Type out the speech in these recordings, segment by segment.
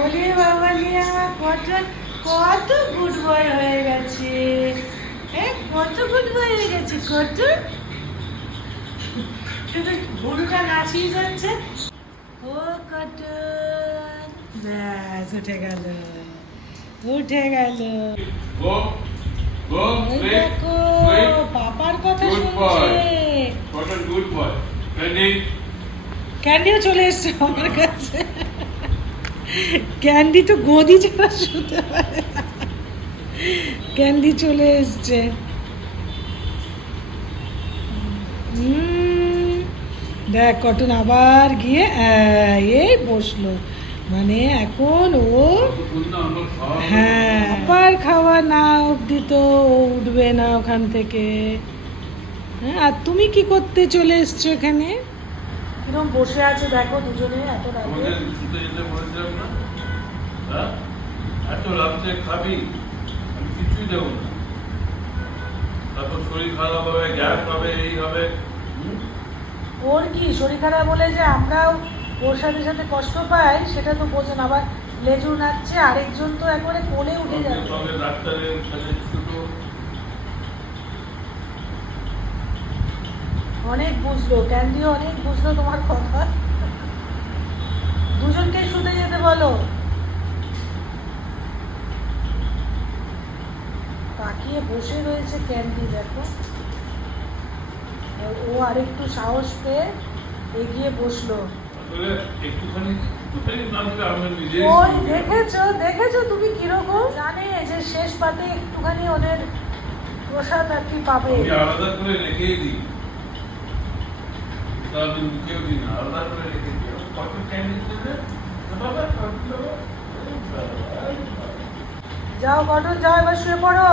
ওরে বাবা লিয়া কটন কত গুড বয় হয়ে গেছে। কত গুড বয় হয়ে গেছে কটন। শুধু গরুটা নাচিয়ে যাচ্ছে। ও কটন ব্যাস উঠে গেল উঠে গেল। দেখো পাপার কথা শুনছে। ক্যান্ডিও চলে এসছে আমার কাছে। ক্যান্ডি তো গদি ছাড়া শুতে পারে। ক্যান্ডি চলে এসছে। দেখ কটন আবার গিয়ে এই বসলো, মানে এখন ও হ্যাঁ আবার খাওয়া না অবধি তো ও উঠবে না ওখান থেকে। হ্যাঁ আর তুমি কি করতে চলে এসছো এখানে? কিরকম বসে আছে দেখো দুজনে এত রাতে। এত রাত্রে খাবি, আমি কিছুই দেবো না। তারপর শরীর খারাপ হবে, গ্যাস হবে, এই হবে। ওর কি শরীর খারাপ বলে যে আমরাও ওর সাথে সাথে কষ্ট পাই সেটা তো বোঝেন। আবার লেজু নাচছে, আরেকজন তো একবারে কোলে উঠে যাচ্ছে। ডাক্তারের সাথে ছোট অনেক বুঝলো, ক্যান্ডিও অনেক বুঝলো তোমার কথা। দুজনকে শুতে যেতে বলো। তাকিয়ে বসে রয়েছে ক্যান্ডি দেখো। ও আরেকটু সাহস পেয়ে এগিয়ে বসলো। ওই দেখেছো দেখেছো তুমি কিরকম জানে যে শেষ পাতে একটুখানি ওদের প্রসাদ আর কি পাবে। আলাদা করে রেখেই দিই, তাহলে মুখেও দিই না, আলাদা করে রেখে দিই। কত ক্যান্ডি দেবে যাও কটন যাও, এবার শুয়ে পড়ো।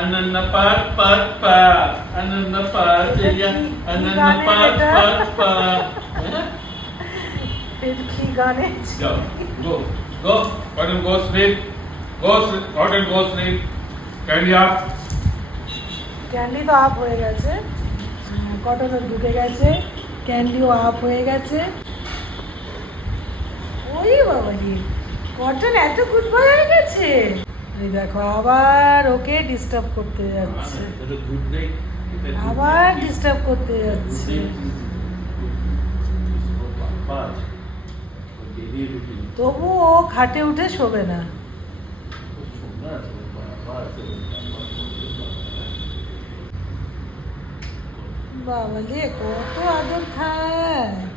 Ananda pat pat pat, ananda pat ya, ananda pat pat pat. কি গানে? Go, Cotton go sleep, Cotton go sleep. Candy up. Candy তো আপ হয়ে গেছে, কটনও ঢুকে গেছে, ক্যান্ডিও আপ হয়ে গেছে। ওই বাবা রে, কটন এত গুড বয় হয়ে গেছে। এই দেখো আবার ওকে ডিস্টার্ব করতে যাচ্ছে, আবার ডিস্টার্ব করতে যাচ্ছে। তবু ও খাটে উঠে শোবে না। বাবা রে কত আদর খায়।